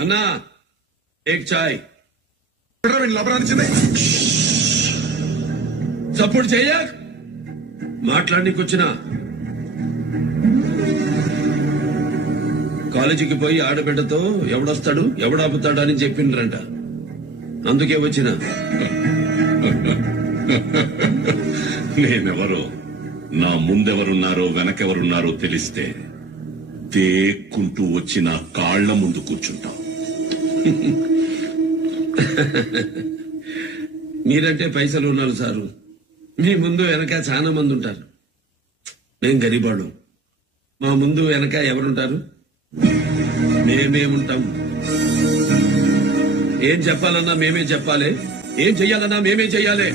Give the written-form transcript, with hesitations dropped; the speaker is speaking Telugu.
అన్నా ఏక్ చాయ్. సపోర్ట్ చెయ్య మాట్లాడనీకొచ్చినా కాలేజీకి పోయి ఆడబిడ్డతో ఎవడొస్తాడు ఎవడాపుతాడు అని చెప్పిండ్రంట. అందుకే వచ్చిన. నేనెవరో, నా ముందెవరున్నారో వెనకెవరున్నారో తెలిస్తే తేక్కుంటూ వచ్చి నా కాళ్ల ముందు కూర్చుంటాం. మీరంటే పైసలు ఉన్నారు సారు. మీ ముందు వెనక చాలా మంది ఉంటారు. మేం గరీబాడు. మా ముందు వెనక ఎవరుంటారు? మేమేముంటాం. ఏం చెప్పాలన్నా మేమే చెప్పాలి, ఏం చెయ్యాలన్నా మేమే చెయ్యాలి.